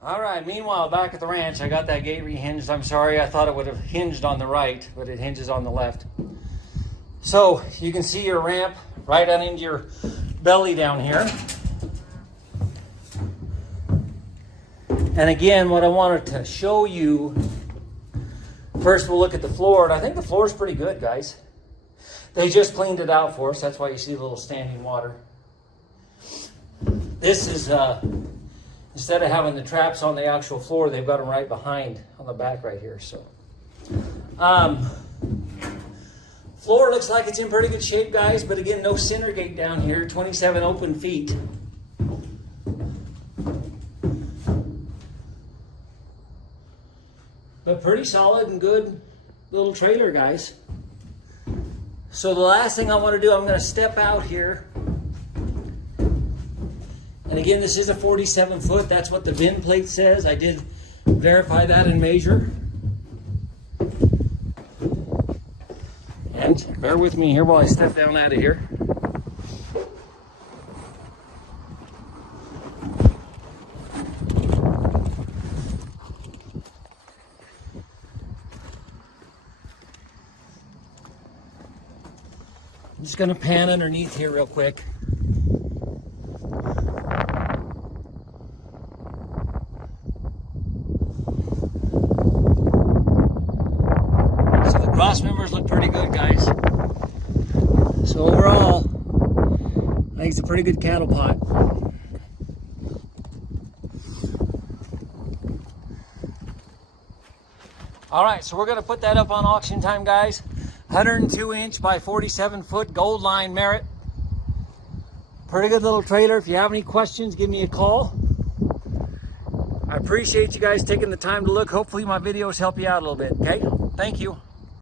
All right, meanwhile, back at the ranch, I got that gate rehinged. I'm sorry, I thought it would have hinged on the right, but it hinges on the left. So you can see your ramp right on into your belly down here. And again, what I wanted to show you, first we'll look at the floor, and I think the floor is pretty good, guys. They just cleaned it out for us. That's why you see a little standing water. This is, instead of having the traps on the actual floor, they've got them right behind on the back right here. So, floor looks like it's in pretty good shape, guys. But again, no center gate down here. 27 open feet. But pretty solid and good little trailer, guys. So the last thing I want to do, I'm going to step out here. And again, this is a 47 foot. That's what the VIN plate says. I did verify that and measure. And bear with me here while I step down out of here. I'm just going to pan underneath here real quick. So the cross members look pretty good, guys. So overall, I think it's a pretty good cattle pot. All right, so we're going to put that up on auction time, guys. 102 inch by 47 foot gold line MERRITT. Pretty good little trailer. If you have any questions, give me a call. I appreciate you guys taking the time to look. Hopefully my videos help you out a little bit, okay? Thank you.